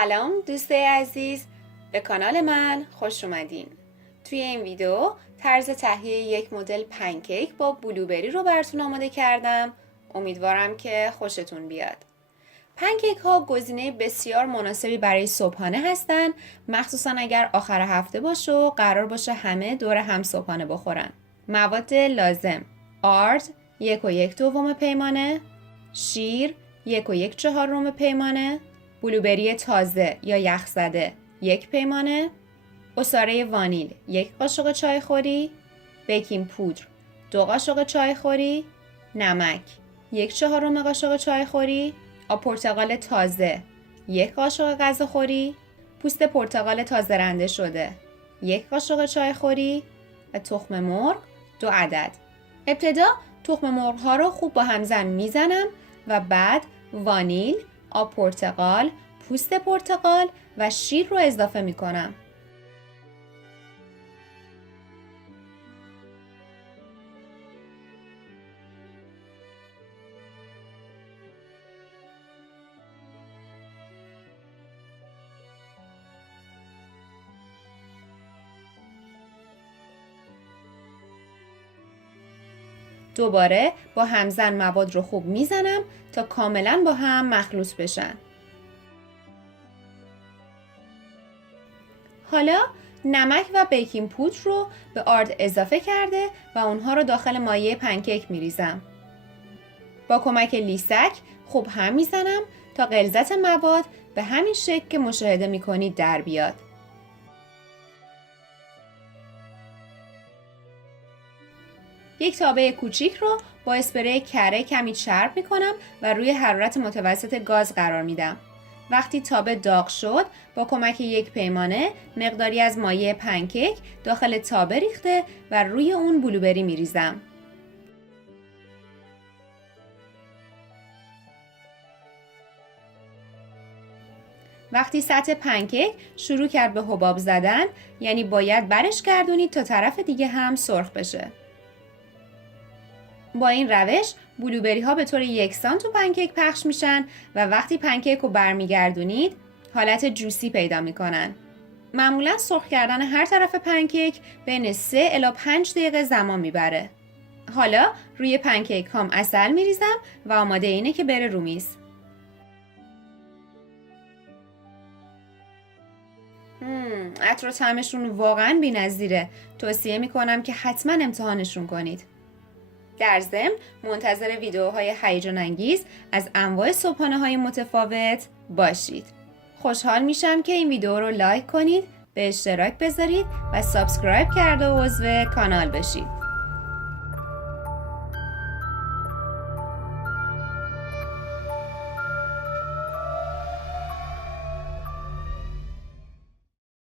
سلام دوستای عزیز، به کانال من خوش اومدین. توی این ویدیو طرز تهیه یک مدل پنکیک با بلوبری رو براتون آماده کردم. امیدوارم که خوشتون بیاد. پنکیک ها گزینه بسیار مناسبی برای صبحانه هستن، مخصوصا اگر آخر هفته باشه و قرار باشه همه دور هم صبحانه بخورن. مواد لازم: آرد 1.1 پیمانه، شیر 1.1 پیمانه، بلوبری تازه یا یخ زده 1 پیمانه، عصاره وانیل 1 قاشق چایخوری، بیکینگ پودر 2 قاشق چایخوری، نمک 1/4 قاشق چایخوری، آب پرتقال تازه 1 قاشق غذاخوری، پوست پرتقال تازه رنده شده 1 قاشق چایخوری و تخم مرغ 2 عدد. ابتدا تخم مرغ ها رو خوب با همزن میزنم و بعد وانیل، آب پرتقال، پوست پرتقال و شیر رو اضافه می کنم. دوباره با همزن مواد رو خوب میزنم تا کاملا با هم مخلوط بشن. حالا نمک و بیکینگ پودر رو به آرد اضافه کرده و اونها رو داخل مایع پنکیک میریزم. با کمک لیسک خوب هم میزنم تا غلظت مواد به همین شکل که مشاهده میکنید در بیاد. یک تابه کوچیک رو با اسپری کره کمی چرب میکنم و روی حرارت متوسط گاز قرار میدم. وقتی تابه داغ شد با کمک یک پیمانه مقداری از مایع پنکیک داخل تابه ریخته و روی اون بلوبری میریزم. وقتی سطح پنکیک شروع کرد به حباب زدن، یعنی باید برش گردونید تا طرف دیگه هم سرخ بشه. با این روش بلوبری ها به طور یکسان تو پنکیک پخش میشن و وقتی پنکیک رو برمیگردونید حالت جوسی پیدا میکنن. معمولا سرخ کردن هر طرف پنکیک بین 3 الی 5 دقیقه زمان میبره. حالا روی پنکیک هم عسل میریزم و آماده اینه که بره رو میز. عطر و طعمشون واقعا بی‌نظیره. توصیه میکنم که حتما امتحانشون کنید. در ضمن منتظر ویدیوهای هیجان انگیز از انواع صبحانه‌های متفاوت باشید. خوشحال میشم که این ویدیو رو لایک کنید، به اشتراک بذارید و سابسکرایب کرده و عضو کانال بشید.